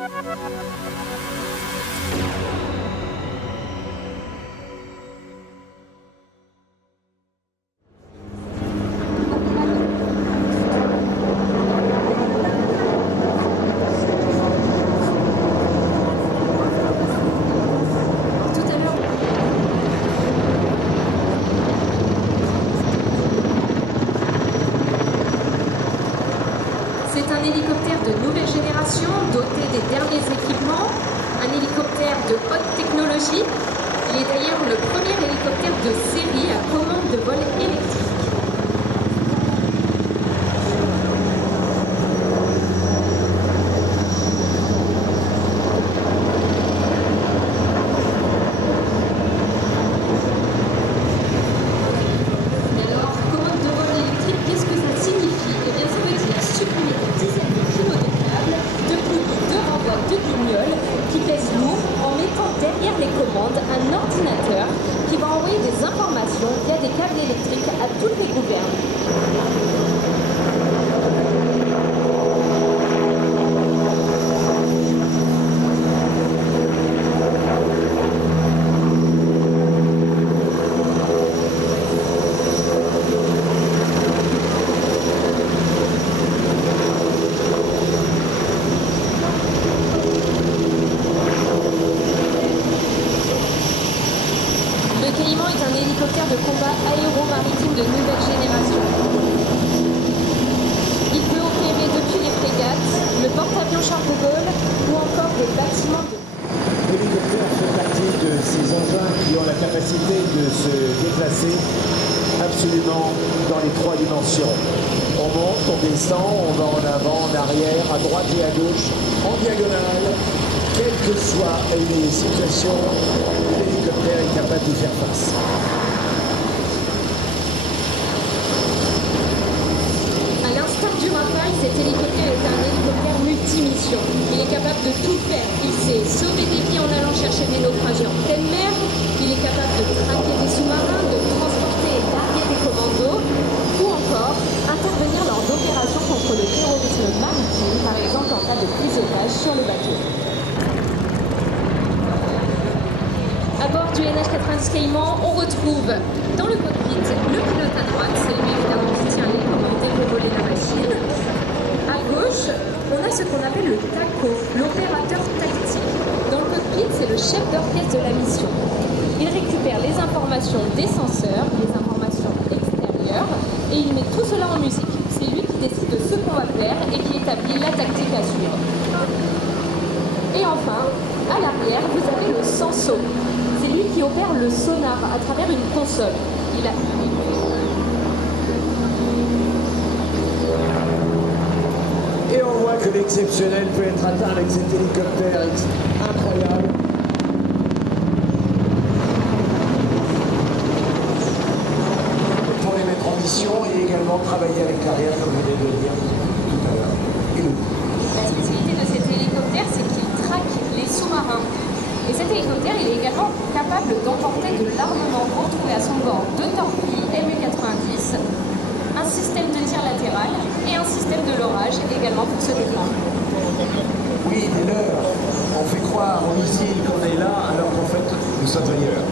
C'est un hélicoptère de nouvelle génération, doté des derniers équipements, un hélicoptère de haute technologie. Il est d'ailleurs le premier hélicoptère de série à commande de vol électrique. Un ordinateur qui va envoyer des informations via des câbles électriques à toutes les gouvernes. Le Caïman est un hélicoptère de combat aéro-maritime de nouvelle génération. Il peut opérer depuis les frégates, le porte-avions Charles de Gaulle ou encore des bâtiments de... L'hélicoptère fait partie de ces engins qui ont la capacité de se déplacer absolument dans les 3 dimensions. On monte, on descend, on va en avant, en arrière, à droite et à gauche, en diagonale. Quelles que soient les situations, l'hélicoptère est capable d'y faire face. À l'instar du Rafale, cet hélicoptère est un hélicoptère multimission. Il est capable de tout faire. Il sait sauver des vies en allant chercher des naufragés en pleine mer. Il est capable de traquer des sous-marins, de transporter et larguer des commandos, ou encore intervenir lors d'opérations contre le terrorisme maritime, par exemple en cas de prise d'otage sur le bateau. À bord du NH90 Caïman, on retrouve dans le cockpit le pilote à droite, c'est lui évidemment qui tient les commandes et pour voler la machine. À gauche, on a ce qu'on appelle le TACO, l'opérateur tactique. Dans le cockpit, c'est le chef d'orchestre de la mission. Il récupère les informations des senseurs, les informations extérieures, et il met tout cela en musique. C'est lui qui décide de ce qu'on va faire et qui établit la tactique à suivre. Et enfin, à l'arrière, vous avez le Senso. C'est lui qui opère le sonar à travers une console. Et on voit que l'exceptionnel peut être atteint avec cet hélicoptère incroyable. Pour les mettre en mission et également travailler avec l'arrière, comme je venais de le dire tout à l'heure. Et nous. La spécialité de cet hélicoptère, c'est qu'il traque les sous-marins. Et cet hélicoptère, il est également capable d'emporter de l'armement retrouvé à son bord, 2 torpilles MU-90, un système de tir latéral et un système de leurrage également pour se défendre. Oui, des leurres. On fait croire aux missiles qu'on est là alors qu'en fait nous sommes ailleurs.